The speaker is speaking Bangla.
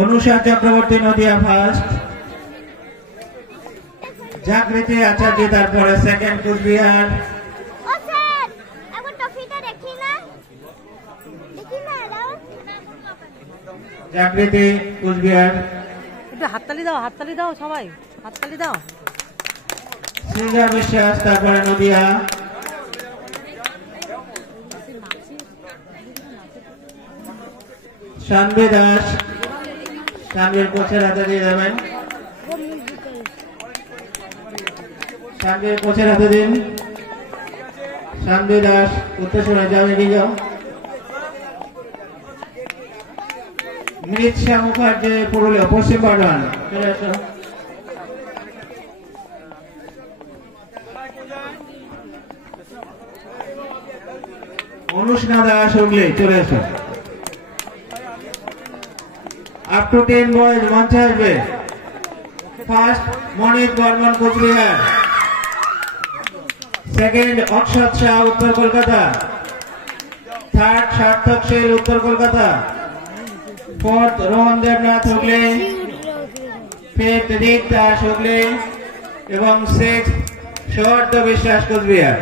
অনুষা চক্রবর্তী নদিয়া ফার্স্ট, জাগৃতি আচার্য তারপরে সেকেন্ড কুচবিহার, জাগৃতি কুচবিহার। হাততালি দাও সবাই, হাততালি দাও। সৃজা বিশ্বাস তারপরে নদিয়া, শানভি দাস, শানভীর কোচের হাতে দিয়ে দেবেন, শানভীর কোচের হাতে দিন। শানভি দাস উত্তরসূরি, যাও এগিয়ে যাও। মৃৎশা মুখার্জি পুরুলিয়া পশ্চিম বর্ধমান, চলে আসো। অনুষ্ণা দাস হুগলি, চলে আসো। আপ টু 10 বয়েজ মঞ্চে আসবে। ফার্স্ট মনিত বর্মন কোচবিহার, সেকেন্ড অক্ষত শাহ উত্তর কলকাতা, থার্ড সার্থক শীল উত্তর কলকাতা, फोर्थ रोहन देवनाथ हुगली, फिफ्थ दीप दास हुगली एवं सिक्स्थ सौर्थ विश्वास कुचबिहार।